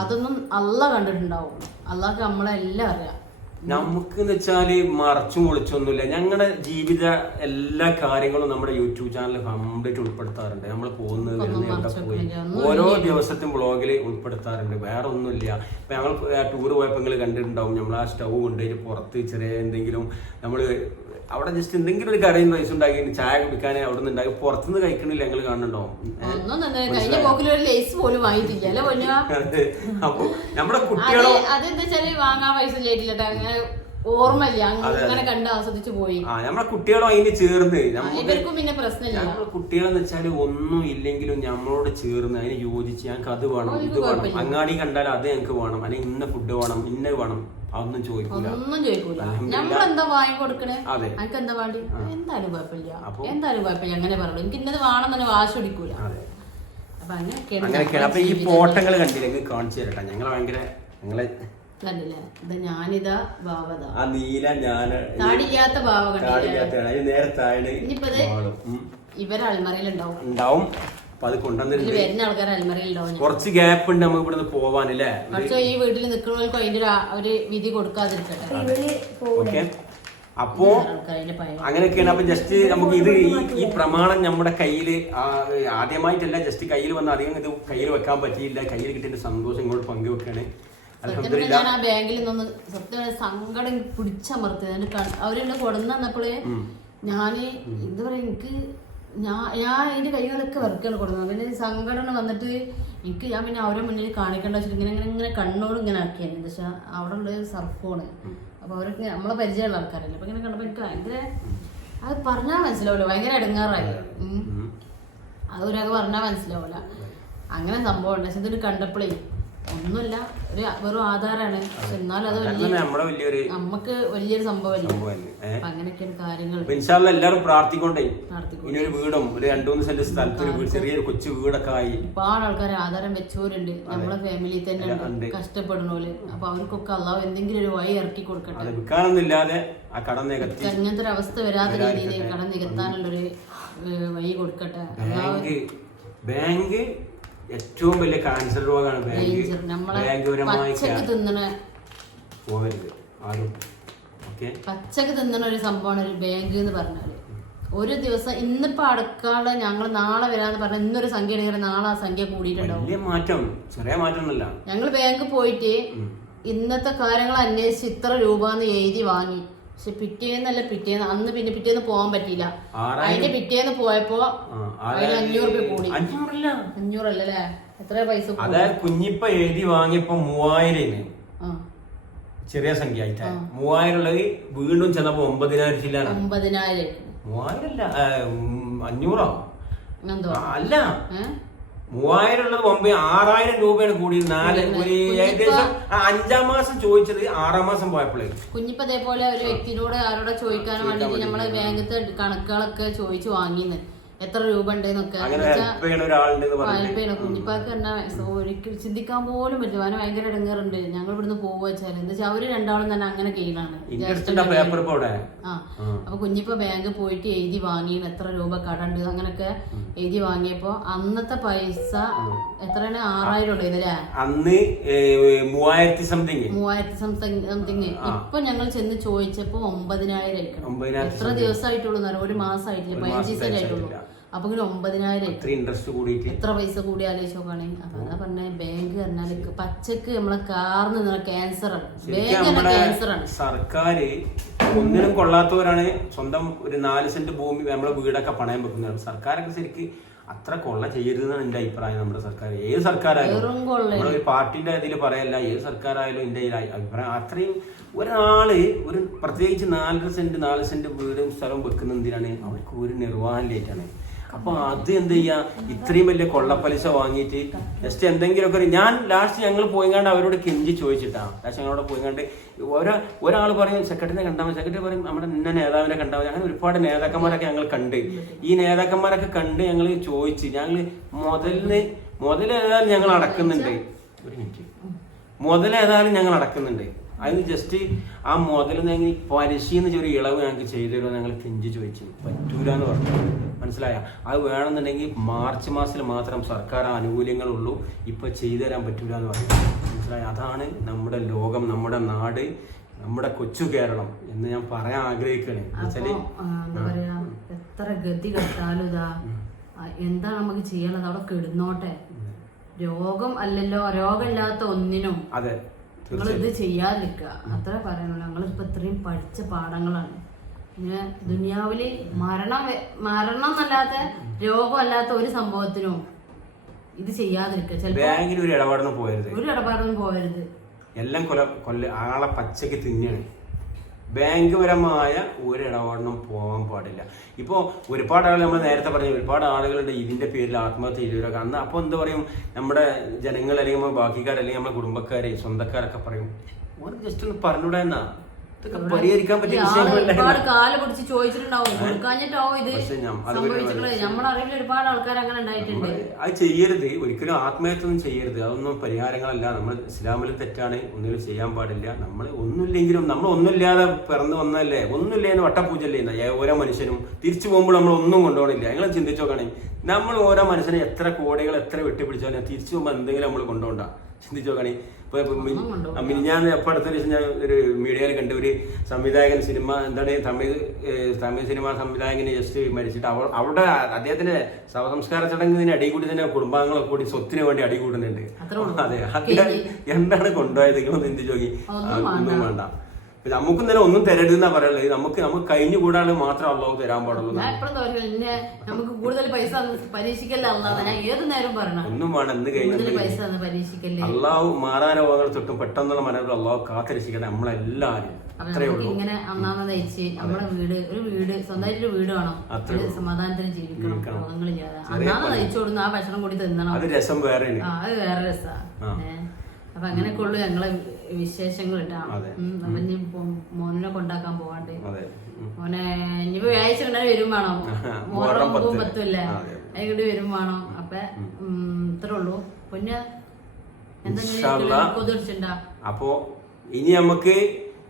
അതൊന്നും അള്ള കണ്ടിട്ടുണ്ടാവും. അള്ളാഹ്ക്ക് നമ്മളെല്ലാം അറിയാം. നമുക്ക് വെച്ചാല് മറച്ചും ഒളിച്ചൊന്നുമില്ല. ഞങ്ങളുടെ ജീവിത എല്ലാ കാര്യങ്ങളും നമ്മുടെ യൂട്യൂബ് ചാനലിൽ കംപ്ലീറ്റ് ഉൾപ്പെടുത്താറുണ്ട്. നമ്മൾ പോകുന്നത് വരുന്നത് എവിടെ പോയി ഓരോ ദിവസത്തും വ്ളോഗിൽ ഉൾപ്പെടുത്താറുണ്ട്. വേറെ ഒന്നുമില്ല. ഇപ്പൊ ഞങ്ങൾ ടൂർ പോയപ്പോൾ നിങ്ങൾ കണ്ടിട്ടുണ്ടാവും, നമ്മൾ ആ സ്റ്റൗ കൊണ്ടുപോയി പുറത്ത് ചെറിയ എന്തെങ്കിലും നമ്മൾ അവിടെ ജസ്റ്റ് എന്തെങ്കിലും ഒരു കടയിൽ റൈസ് ഉണ്ടാക്കി ചായ കുടിക്കാൻ അവിടെ നിന്ന് ഉണ്ടാക്കി പുറത്തുനിന്ന് കഴിക്കണില്ല. ഞങ്ങൾ കാണുന്നുണ്ടാവും. അപ്പൊ നമ്മുടെ കുട്ടികളോ വാങ്ങാൻ പൈസ ഓർമ്മയില്ല, അങ്ങനെ കണ്ട് ആസ്വദിച്ചു പോയി. നമ്മളെ കുട്ടികളും അതിന് ചേർന്ന് ഇവർക്കും പിന്നെ പ്രശ്നമില്ല. നമ്മളെ കുട്ടികളെന്ന് വെച്ചാല് ഒന്നും ഇല്ലെങ്കിലും നമ്മളോട് ചേർന്ന് അതിന് യോജിച്ച് ഞങ്ങൾക്ക് അത് വേണം, ഇത് വേണം, അങ്ങാടി കണ്ടാൽ അത് ഞങ്ങൾക്ക് വേണം, അല്ലെങ്കിൽ ഇന്ന ഫുഡ് വേണം, ഇന്ന വേണം, അതൊന്നും ചോദിക്കൂല. നമ്മളെന്താ വാങ്ങി കൊടുക്കണേ, എനിക്ക് എന്താ വേണ്ടി, എന്തായാലും കുഴപ്പമില്ല, എന്തായാലും കുഴപ്പമില്ല, അങ്ങനെ പറഞ്ഞു. എനിക്ക് ഇന്നത് വേണം തന്നെ വാശി പിടിക്കൂല. അപ്പൊ അങ്ങനെയൊക്കെയാണ്. അപ്പൊ ഈ ഫോട്ടോകൾ കണ്ടില്ലെങ്കിൽ കാണിച്ചു തരട്ടെ. ഞങ്ങളെ ഭയങ്കര ഞങ്ങളെ കണ്ടില്ലേ, ഇത് ഞാനിതാ ഭാവത ആ നീല ഞാൻ താടില്ലാത്ത ഭാവ നേരത്തെ ഇവരെ അൽമറയിലുണ്ടാവും ഉണ്ടാവും. അപ്പൊ അത് കൊണ്ടുവന്നിട്ട് വരുന്ന ആൾക്കാർ അൽമറയിലുണ്ടാവും. കുറച്ച് ഗ്യാപ്പ് ഉണ്ട് നമുക്ക് ഇവിടുന്ന് പോവാനല്ലേ. പക്ഷെ ഈ വീട്ടിൽ നിൽക്കുന്നവർക്ക് അതിന്റെ ഒരു വിധി കൊടുക്കാതിരിക്കട്ടെ. ഓക്കെ, അപ്പോ അങ്ങനെയൊക്കെയാണ്. അപ്പൊ ജസ്റ്റ് നമുക്ക് ഇത് ഈ പ്രമാണം നമ്മുടെ കയ്യില് ആദ്യമായിട്ടല്ല, ജസ്റ്റ് കയ്യിൽ വന്ന അധികം ഇത് കയ്യിൽ വെക്കാൻ പറ്റിയില്ല. കയ്യിൽ കിട്ടിയ സന്തോഷം ഇങ്ങോട്ട് പങ്കുവെക്കാണ്. ഞാൻ ആ ബാങ്കിൽ നിന്ന് സത്യം സങ്കടം പിടിച്ചമർത്തിയത്. അവരെന്നെ കൊടന്നു തന്നപ്പോഴേ ഞാന് എന്താ പറയാ, എനിക്ക് ഞാൻ അതിന്റെ കൈകളൊക്കെ വർക്കാണ് കൊടുക്കുന്നത്. പിന്നെ സംഘടന വന്നിട്ട് എനിക്ക് ഞാൻ പിന്നെ അവരെ മുന്നിൽ കാണിക്കേണ്ട വെച്ചിട്ട് ഇങ്ങനെ കണ്ണോട് ഇങ്ങനെ ആക്കിയാണ്. പക്ഷെ അവിടെ ഉള്ളത് സർഫോണ്. അപ്പൊ അവരൊക്കെ നമ്മളെ പരിചയമുള്ള ആൾക്കാരല്ലേ. അപ്പൊ ഇങ്ങനെ കണ്ടപ്പോ എനിക്ക് ഭയങ്കര അത് പറഞ്ഞാൽ മനസ്സിലാവില്ല, ഭയങ്കര ഇടങ്ങാറായി. അതൊരാൾക്ക് പറഞ്ഞാൽ മനസ്സിലാവില്ല. അങ്ങനെ സംഭവം ഉണ്ട്. പക്ഷെ ഇതിന് കണ്ടപ്പോഴേ ഒന്നുമില്ല, ഒരു വെറും ആധാരാണ്. പക്ഷെ എന്നാലും അത് നമുക്ക് വലിയൊരു സംഭവമല്ലേ. അങ്ങനെയൊക്കെയാണ് കാര്യങ്ങൾ. എല്ലാവരും പ്രാർത്ഥിക്കൊണ്ടേ ഇനി ഒരു വീടും ഒരു 2-3 സെന്റ് സ്ഥലത്ത് ഒരു ചെറിയൊരു കൊച്ചു വീടൊക്കെ ആയി. ഒരുപാട് ആൾക്കാർ ആധാരം വെച്ചവരുണ്ട് നമ്മളെ ഫാമിലിയിൽ തന്നെ കഷ്ടപ്പെടുന്നോല്. അപ്പൊ അവർക്കൊക്കെ അള്ളാഹു എന്തെങ്കിലും ഒരു വഴി ഇറക്കി കൊടുക്കട്ടെ. വിൽക്കാനൊന്നുമില്ലാതെ ആ കടം നികത്തി അങ്ങനത്തെ ഒരു അവസ്ഥ വരാത്ത രീതിയിൽ കടം നികത്താനുള്ളൊരു വഴി കൊടുക്കട്ടെ. ബാങ്ക് ഏറ്റവും വലിയ ക്യാൻസർ രോഗമാണ് ബാങ്ക്. ബാങ്ക്പരമായി പോകരുത് ആരും. പച്ചക്ക് തിന്നണ ഒരു സംഭവമാണ് ഒരു ബാങ്ക് എന്ന് പറഞ്ഞാല്. ഒരു ദിവസം ഇന്നിപ്പോ അടക്കാള് ഞങ്ങൾ നാളെ വരാന്ന് പറഞ്ഞ ഇന്നൊരു സംഖ്യ ഉണ്ടെങ്കിൽ നാളെ ആ സംഖ്യ കൂടിയിട്ടുണ്ടാവും. ചെറിയ മാറ്റമൊന്നുമല്ല. ഞങ്ങൾ ബാങ്ക് പോയിട്ട് ഇന്നത്തെ കാര്യങ്ങൾ അന്വേഷിച്ച് ഇത്ര രൂപന്ന് എഴുതി വാങ്ങി. പക്ഷെ പിറ്റേന്ന് അന്ന് പിന്നെ പിറ്റേന്ന് പോകാൻ പറ്റിയില്ല. അതിന്റെ പിറ്റേന്ന് പോയപ്പോ അതിന് 500 രൂപ കൂടി. 500 എത്ര പൈസ? അതായത് കുഞ്ഞിപ്പ എഴുതി വാങ്ങിയപ്പോ 3000 ചെറിയ സംഖ്യ ആയിട്ടാ. 3000 ഉള്ളത് വീണ്ടും ചെന്നപ്പോ 9000 ചില്ലാണ്. 9000 3000 അല്ല 500 അല്ല 3000 ഉള്ളത് 6000 രൂപയാണ് കൂടി. ഏകദേശം 5-ാം മാസം ചോദിച്ചത് 6-ാം മാസം പോയപ്പോഴേ കുഞ്ഞിപ്പ അതേപോലെ ഒരു വ്യക്തിനോട് ആരോടെ ചോദിക്കാൻ വേണ്ടിട്ട് നമ്മളെ ബാങ്കിത്തെ കണക്കുകളൊക്കെ ചോദിച്ചു വാങ്ങിന്ന്. എത്ര രൂപ ഉണ്ടെന്നൊക്കെ കുഞ്ഞിപ്പാക്ക് എന്നാ ഒരിക്കലും ചിന്തിക്കാൻ പോലും പറ്റും. അവന് ഭയങ്കര ഇടങ്ങേറുണ്ട്. ഞങ്ങൾ ഇവിടുന്ന് പോവുക വെച്ചാൽ എന്താ വെച്ചാൽ അവര് രണ്ടാളും തന്നെ അങ്ങനെ കീഴാണ്. അപ്പൊ കുഞ്ഞിപ്പ ബാങ്ക് പോയിട്ട് എഴുതി വാങ്ങി എത്ര രൂപ കടണ്ട് അങ്ങനൊക്കെ എഴുതി വാങ്ങിയപ്പോ അന്നത്തെ പൈസ എത്രയാണ് 6000 ഉള്ളത് അല്ലേ? അന്ന് 3000 സംതിങ്. ഇപ്പൊ ഞങ്ങൾ ചെന്ന് ചോദിച്ചപ്പോ 9000 ആയിരിക്കണം. എത്ര ദിവസമായിട്ടുള്ളൂ? ഒരു മാസമായിട്ടില്ല, 15 ദിവസമായിട്ടുള്ളൂ. അപ്പൊ 9000 ഇൻട്രസ്റ്റ് കൂടിയിട്ട് എത്ര പൈസ കൂടി ആലോചിച്ച് നോക്കുകയാണെ. അപ്പൊ അതാ പറഞ്ഞ ബാങ്ക് പറഞ്ഞാല് പച്ചക്ക് നമ്മളെ കാർന്ന് ക്യാൻസറാണ്. ബാങ്ക് ക്യാൻസറാണ്. സർക്കാര് ഒന്നിനും കൊള്ളാത്തവരാണ് സ്വന്തം ഒരു 4 സെന്റ് ഭൂമി നമ്മളെ വീടൊക്കെ പണയം വെക്കുന്നത്. സർക്കാരൊക്കെ ശരിക്ക് അത്ര കൊള്ള ചെയ്യരുതെന്നാണ് എന്റെ അഭിപ്രായം. നമ്മുടെ സർക്കാർ ഏത് സർക്കാരായാലും നമ്മളൊരു പാർട്ടിന്റെ ഇതിൽ പറയല്ല, ഏത് സർക്കാരായാലും എന്റെ അഭിപ്രായം അത്രയും ഒരു പ്രത്യേകിച്ച് 4 സെന്റ് വീടും സ്ഥലവും വെക്കുന്ന എന്തിനാണ്? അവർക്ക് ഒരു നിർവ്വാഹമില്ലേറ്റാണ്. അപ്പൊ അത് എന്ത് ചെയ്യാ? ഇത്രയും വലിയ കൊള്ളപ്പലിശ വാങ്ങിയിട്ട് ജസ്റ്റ് എന്തെങ്കിലുമൊക്കെ ഞാൻ ലാസ്റ്റ് ഞങ്ങൾ പോയിങ്ങാണ്ട് അവരോട് കെഞ്ചി ചോദിച്ചിട്ടാ. ലാസ്റ്റ് ഞങ്ങളോട് പോയിങ്ങാണ്ട് ഒരാൾ പറയും സെക്രട്ടറിനെ കണ്ടാൽ മതി, സെക്രട്ടറി പറയും നമ്മുടെ ഇന്ന നേതാവിനെ കണ്ടാൽ മതി. അങ്ങനെ ഒരുപാട് നേതാക്കന്മാരൊക്കെ ഞങ്ങൾ കണ്ട്. ഈ നേതാക്കന്മാരൊക്കെ കണ്ട് ഞങ്ങൾ ചോദിച്ച് ഞങ്ങൾ മുതലേതായാലും ഞങ്ങൾ അടക്കുന്നുണ്ട്. ഒരു മിനിറ്റ്, മുതലേതായാലും ഞങ്ങൾ അടക്കുന്നുണ്ട്. അതിന് ജസ്റ്റ് ആ മുതൽ പലിശന്ന് ചെറിയ ഇളവ് ഞങ്ങൾക്ക് ചെയ്തു തരുമോ ഞങ്ങൾ കെഞ്ചി ചോദിച്ചു. പറ്റൂല എന്ന് പറഞ്ഞു. മനസ്സിലായ? അത് വേണമെന്നുണ്ടെങ്കിൽ മാർച്ച് മാസത്തിൽ മാത്രം സർക്കാർ ആനുകൂല്യങ്ങളുള്ളൂ, ഇപ്പൊ ചെയ്തു തരാൻ പറ്റൂല എന്ന് പറഞ്ഞു. മനസ്സിലായ? അതാണ് നമ്മുടെ ലോകം, നമ്മുടെ നാട്, നമ്മുടെ കൊച്ചു കേരളം എന്ന് ഞാൻ പറയാൻ ആഗ്രഹിക്കണേ. എന്താ പറയാ, എത്ര ഗതി കെട്ടാലും ഇതാ എന്താ നമുക്ക് ചെയ്യാനുള്ളത്? അവിടെ കിടന്നോട്ടെ. രോഗം അല്ലല്ലോ, രോഗമില്ലാത്ത ഒന്നിനും അതെ നിങ്ങൾ ഇത് ചെയ്യാതിരിക്കുക. അത്ര പറയാനുള്ളൂ. ഞങ്ങളിപ്പോ ഇത്രയും പഠിച്ച പാഠങ്ങളാണ്. പിന്നെ ദുനിയാവില് മരണം എന്നല്ലാത്ത രോഗമല്ലാത്ത ഒരു സംഭവത്തിനും ഇത് ചെയ്യാതിരിക്കുക. ചിലപ്പോൾ ഒരു ഇടപാടിനും പോകരുത്. എല്ലാം ആളെ പച്ചക്ക് തിന്നാണ്. ബാങ്ക് പരമായ ഒരു ഇടപാടിനും പോകാൻ പാടില്ല. ഇപ്പോൾ ഒരുപാട് ആളുകൾ നമ്മൾ നേരത്തെ പറഞ്ഞു, ഒരുപാട് ആളുകളുടെ ഇതിന്റെ പേരിൽ ആത്മഹത്യ ചെയ്തവരൊക്കെ അന്ന്. അപ്പോൾ എന്ത് പറയും നമ്മുടെ ജനങ്ങൾ അല്ലെങ്കിൽ ബാക്കിക്കാർ അല്ലെങ്കിൽ നമ്മുടെ കുടുംബക്കാരെ സ്വന്തക്കാരൊക്കെ പറയും, ഓർ ജസ്റ്റ് ഒന്ന് പറഞ്ഞൂടാ എന്നാ, ഇതൊക്കെ പരിഹരിക്കാൻ പറ്റിയ ഒരുപാട് കാല് പിടിച്ച് ചോദിച്ചിട്ടുണ്ടാവും, കൊടുക്കാഞ്ഞിട്ടാവും ഇത് സംഭവിച്ചിട്ടുള്ളത്. നമ്മളറിവിൽ ഒരുപാട് ആൾക്കാർ അങ്ങനെ ഉണ്ടായിട്ടുണ്ട്. അത് ചെയ്യരുത്, ഒരിക്കലും ആത്മഹത്യൊന്നും ചെയ്യരുത്. അതൊന്നും പരിഹാരങ്ങളല്ല. നമ്മൾ ഇസ്ലാമിൽ തെറ്റാണ്, ഒന്നിലും ചെയ്യാൻ പാടില്ല. നമ്മൾ ഒന്നുമില്ലെങ്കിലും നമ്മൾ ഒന്നുമില്ലാതെ പിറന്നു വന്നല്ലേ, ഒന്നുമില്ലേന്ന് വട്ടപ്പൂജല്ലേ ഓരോ മനുഷ്യനും. തിരിച്ചു പോകുമ്പോൾ നമ്മൾ ഒന്നും കൊണ്ടുപോകണില്ല. നിങ്ങൾ ചിന്തിച്ചു നോക്കണേ, നമ്മൾ ഓരോ മനുഷ്യനെ എത്ര കോടികൾ എത്ര വെട്ടിപ്പിടിച്ചാലും തിരിച്ചു പോകുമ്പോൾ എന്തെങ്കിലും നമ്മൾ കൊണ്ടുപോകണ്ട. ചിന്തിച്ചു നോക്കണേ. ഞാൻ എപ്പോഴത്തെ ദിവസം ഞാൻ ഒരു മീഡിയയിൽ കണ്ട ഒരു സംവിധായകൻ, സിനിമ എന്താണ് തമിഴ് സിനിമ സംവിധായകന് ജസ്റ്റ് മരിച്ചിട്ട് അവിടെ അദ്ദേഹത്തിന്റെ ശവസംസ്കാര ചടങ്ങിന് അടി കൂടി തന്നെ കുടുംബാംഗങ്ങളെ കൂടി സ്വത്തിന് വേണ്ടി അടി കൂടുന്നുണ്ട്. അതെ, എന്താണ് കൊണ്ടുപോയത്? നിങ്ങളൊന്ന് ചിന്തിച്ചു നോക്കി. ഒന്നും വേണ്ട. നമുക്കും തന്നെ ഒന്നും തരരുതെന്നാ പറയുള്ളത്. നമുക്ക് കഴിഞ്ഞു കൂടാതെ മാത്രം അള്ളാഹു തരാൻ പാടുള്ളൂ. നമുക്ക് കൂടുതൽ പൈസ പരീക്ഷിക്കല്ല. ഏത് നേരം പറയണം ഒന്നും വേണം. എന്ത് കഴിഞ്ഞു അള്ളാഹു മാറാരോഗങ്ങൾ തൊട്ടും പെട്ടെന്നുള്ള മനോഹരം അള്ളാഹു കാത്തിരക്ഷിക്കട്ടെ നമ്മളെല്ലാരും. അത്രേ ഉള്ളൂ. ഇങ്ങനെ അന്നാന്ന് നയിച്ച് നമ്മളെ വീട് സ്വന്തമായിട്ടൊരു വീട് വേണം, സമാധാനത്തിന് ജീവിക്കണം. അന്നാന്ന് നയിച്ചു കൊടുക്കുന്ന ആ ഭക്ഷണം കൂടി തിന്നണം. അത് രസം വേറെ, അത് വേറെ രസമാണ്. അപ്പൊ അങ്ങനെയൊക്കെ ഉള്ളു ഞങ്ങളെ വിശേഷങ്ങൾ ഇട്ടാ. അപ്പൊ ഇനി മോനെ കൊണ്ടാക്കാൻ പോവാണ്ട്. മോനെ ഇനിയിപ്പോ വ്യാഴ്ച കണ്ടാൽ വരും വേണം. മോറും 10 അല്ലേ, അതിങ്ങോട്ട് വരും വേണം. അപ്പൊ ഇത്രേ ഉള്ളൂ. പിന്നെ എന്തെങ്കിലും കൊതിടിച്ചിട്ടുണ്ടാ? അപ്പൊ ഇനി നമുക്ക്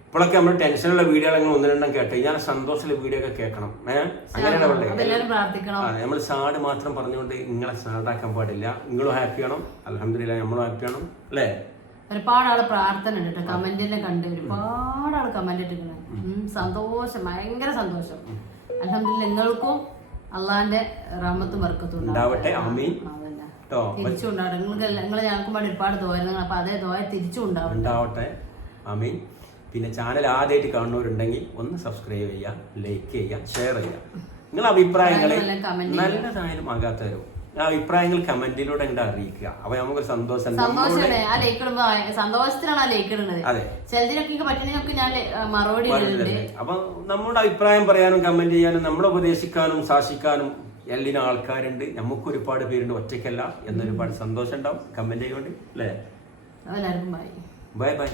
ഇപ്പോഴൊക്കെ നമ്മൾ ടെൻഷനുള്ള വീഡിയോ ഒന്ന് രണ്ടും കേട്ടെ, ഞാൻ സന്തോഷമുള്ള വീഡിയോ ഒക്കെ കേൾക്കണം. അങ്ങനെയാണ് പറയുന്നത്. നമ്മൾ സാഡ് മാത്രം പറഞ്ഞുകൊണ്ട് നിങ്ങളെ സാഡാക്കാൻ പാടില്ല. നിങ്ങളും ഹാപ്പി ആണോ? അൽഹംദുലില്ലാഹ് നമ്മളും ഹാപ്പി ആണോ അല്ലേ? ഒരുപാട് ആള് പ്രാർത്ഥന ഉണ്ട് കേട്ടോ. കമന്റിനെ കണ്ട് ഒരുപാട് ആള് കമന്റ് ഇട്ടിരിക്കുന്നത്. സന്തോഷം, ഭയങ്കര സന്തോഷം. അൽഹംദുലില്ലാഹ് നിങ്ങൾക്കും അള്ളാന്റെ റഹ്മത്തും ബർക്കത്തും ഉണ്ടാവട്ടെ. ആമീൻ. തിരിച്ചും ഉണ്ടാവട്ടെ. നിങ്ങൾ ഞങ്ങൾക്കും വേണ്ടി ഒരുപാട് ദുആ, അപ്പൊ അതേ ദുആ തിരിച്ചും ഉണ്ടാവട്ടെ. ആമീൻ. പിന്നെ ചാനൽ ആദ്യമായിട്ട് കാണുന്നവരുണ്ടെങ്കിൽ ഒന്ന് സബ്സ്ക്രൈബ് ചെയ്യുക, ലൈക്ക് ചെയ്യുക, ഷെയർ ചെയ്യുക. നിങ്ങളുടെ അഭിപ്രായങ്ങൾ നല്ലതായാലും ആകാത്തവരും അഭിപ്രായങ്ങൾ കമന്റിലൂടെ അങ്ങോട്ട് അറിയിക്കുക. അപ്പൊ നമുക്ക് സന്തോഷം. സന്തോഷത്തിനാണ് ആ ലൈക്ക് ഇടുന്നത്. അതെ, ചിലതിനൊക്കെ പറ്റുന്നതിനൊക്കെ ഞാൻ മറുപടി. അപ്പൊ നമ്മുടെ അഭിപ്രായം പറയാനും കമന്റ് ചെയ്യാനും നമ്മളെ ഉപദേശിക്കാനും ശാസിക്കാനും എല്ലാം ആൾക്കാരുണ്ട്. നമുക്ക് ഒരുപാട് പേരുണ്ട്, ഒറ്റയ്ക്കല്ല എന്നൊരുപാട് സന്തോഷം ഉണ്ടാവും കമന്റ് ചെയ്യുകൊണ്ട് അല്ലേ? എല്ലാവർക്കും ബൈ ബൈ ബൈ.